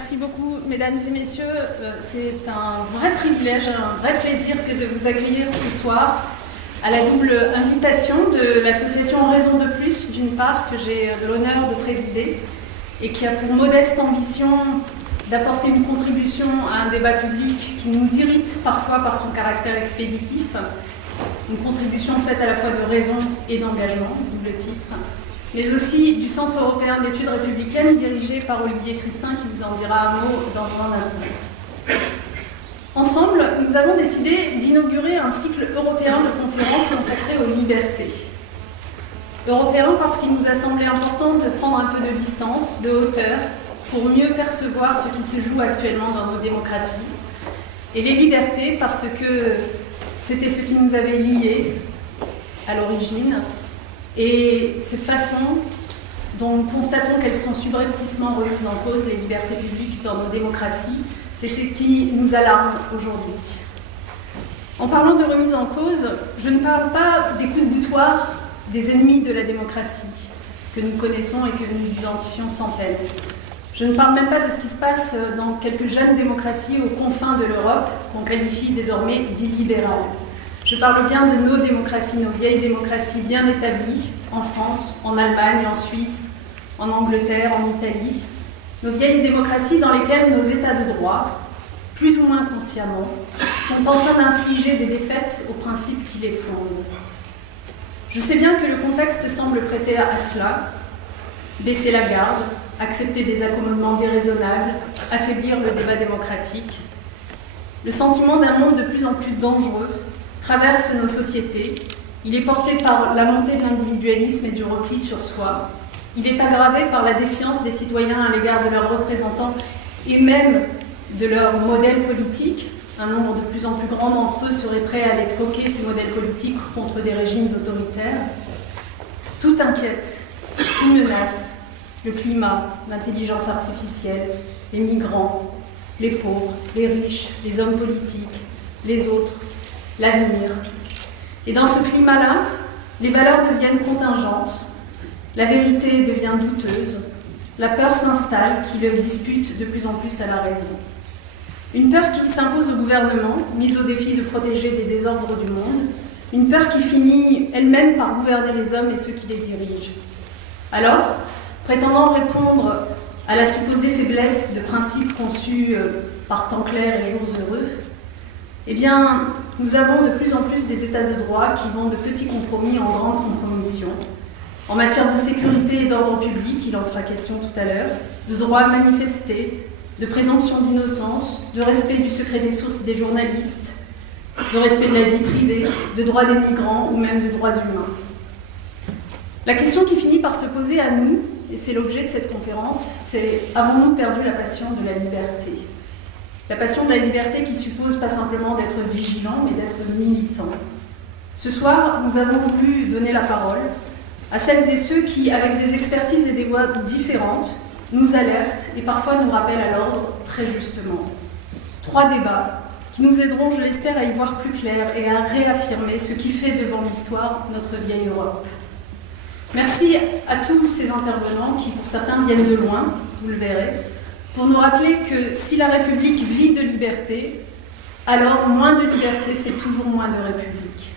Merci beaucoup, mesdames et messieurs. C'est un vrai privilège, un vrai plaisir que de vous accueillir ce soir à la double invitation de l'association Raison de Plus, d'une part, que j'ai l'honneur de présider, et qui a pour modeste ambition d'apporter une contribution à un débat public qui nous irrite parfois par son caractère expéditif, une contribution faite à la fois de raison et d'engagement, d'où le titre, mais aussi du Centre européen d'études républicaines dirigé par Olivier Christin, qui vous en dira un mot dans un instant. Ensemble, nous avons décidé d'inaugurer un cycle européen de conférences consacrées aux libertés. Européen parce qu'il nous a semblé important de prendre un peu de distance, de hauteur, pour mieux percevoir ce qui se joue actuellement dans nos démocraties. Et les libertés parce que c'était ce qui nous avait liés à l'origine. Et cette façon dont nous constatons qu'elles sont subrepticement remises en cause, les libertés publiques dans nos démocraties, c'est ce qui nous alarme aujourd'hui. En parlant de remise en cause, je ne parle pas des coups de boutoir des ennemis de la démocratie que nous connaissons et que nous identifions sans peine. Je ne parle même pas de ce qui se passe dans quelques jeunes démocraties aux confins de l'Europe, qu'on qualifie désormais d'illibérales. Je parle bien de nos démocraties, nos vieilles démocraties bien établies, en France, en Allemagne, en Suisse, en Angleterre, en Italie. Nos vieilles démocraties dans lesquelles nos états de droit, plus ou moins consciemment, sont en train d'infliger des défaites aux principes qui les fondent. Je sais bien que le contexte semble prêter à cela, baisser la garde, accepter des accommodements déraisonnables, affaiblir le débat démocratique. Le sentiment d'un monde de plus en plus dangereux traverse nos sociétés. Il est porté par la montée de l'individualisme et du repli sur soi. Il est aggravé par la défiance des citoyens à l'égard de leurs représentants et même de leur modèle politique. Un nombre de plus en plus grand d'entre eux seraient prêts à les troquer, ces modèles politiques, contre des régimes autoritaires. Tout inquiète, tout menace. Le climat, l'intelligence artificielle, les migrants, les pauvres, les riches, les hommes politiques, les autres, l'avenir. Et dans ce climat-là, les valeurs deviennent contingentes, la vérité devient douteuse, la peur s'installe qui le dispute de plus en plus à la raison. Une peur qui s'impose au gouvernement, mise au défi de protéger des désordres du monde, une peur qui finit elle-même par gouverner les hommes et ceux qui les dirigent. Alors, prétendant répondre à la supposée faiblesse de principes conçus par temps clair et jours heureux, eh bien, nous avons de plus en plus des états de droit qui vont de petits compromis en grandes compromissions. En matière de sécurité et d'ordre public, il en sera question tout à l'heure, de droit à manifester, de présomption d'innocence, de respect du secret des sources des journalistes, de respect de la vie privée, de droits des migrants ou même de droits humains. La question qui finit par se poser à nous, et c'est l'objet de cette conférence, c'est « Avons-nous perdu la passion de la liberté ?» La passion de la liberté qui suppose pas simplement d'être vigilant, mais d'être militant. Ce soir, nous avons voulu donner la parole à celles et ceux qui, avec des expertises et des voix différentes, nous alertent et parfois nous rappellent à l'ordre très justement. 3 débats qui nous aideront, je l'espère, à y voir plus clair et à réaffirmer ce qui fait devant l'histoire notre vieille Europe. Merci à tous ces intervenants qui, pour certains, viennent de loin, vous le verrez, pour nous rappeler que si la République vit de liberté, alors moins de liberté, c'est toujours moins de République.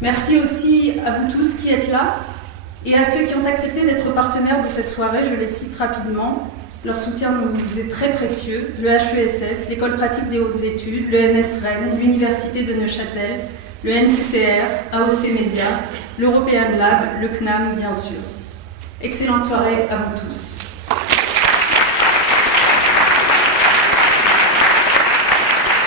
Merci aussi à vous tous qui êtes là et à ceux qui ont accepté d'être partenaires de cette soirée. Je les cite rapidement. Leur soutien nous est très précieux. Le HESS, l'École pratique des hautes études, le NS Rennes, l'Université de Neuchâtel, le NCCR, AOC Média, l'European Lab, le CNAM bien sûr. Excellente soirée à vous tous.